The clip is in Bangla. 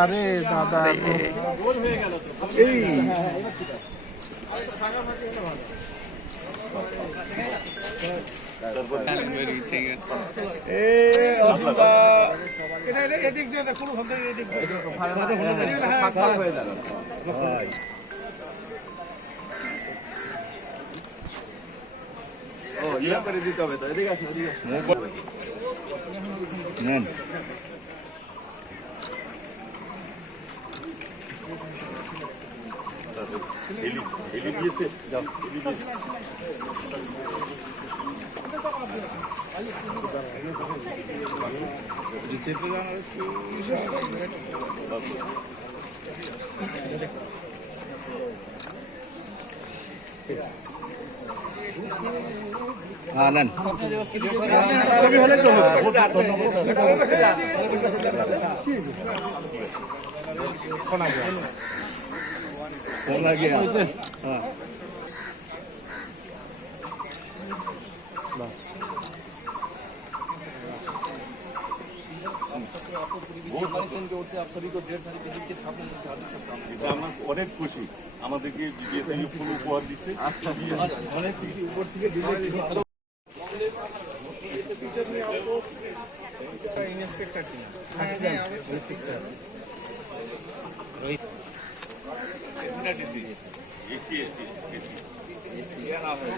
আরে দাদা দিতে হবে তো এদিকে আসুন এদিকে দিয়েছে যাও নেন फोन आ गया हाँ आप सभी को ढेर सारी किसी के स्थापना আমার অনেক খুশি আমাদেরকে বিজেপি ফুল উপহার দিচ্ছে আচ্ছা অনেক কিছু উপর থেকে দিয়েছে इंस्पेक्टर थी क्या नाम है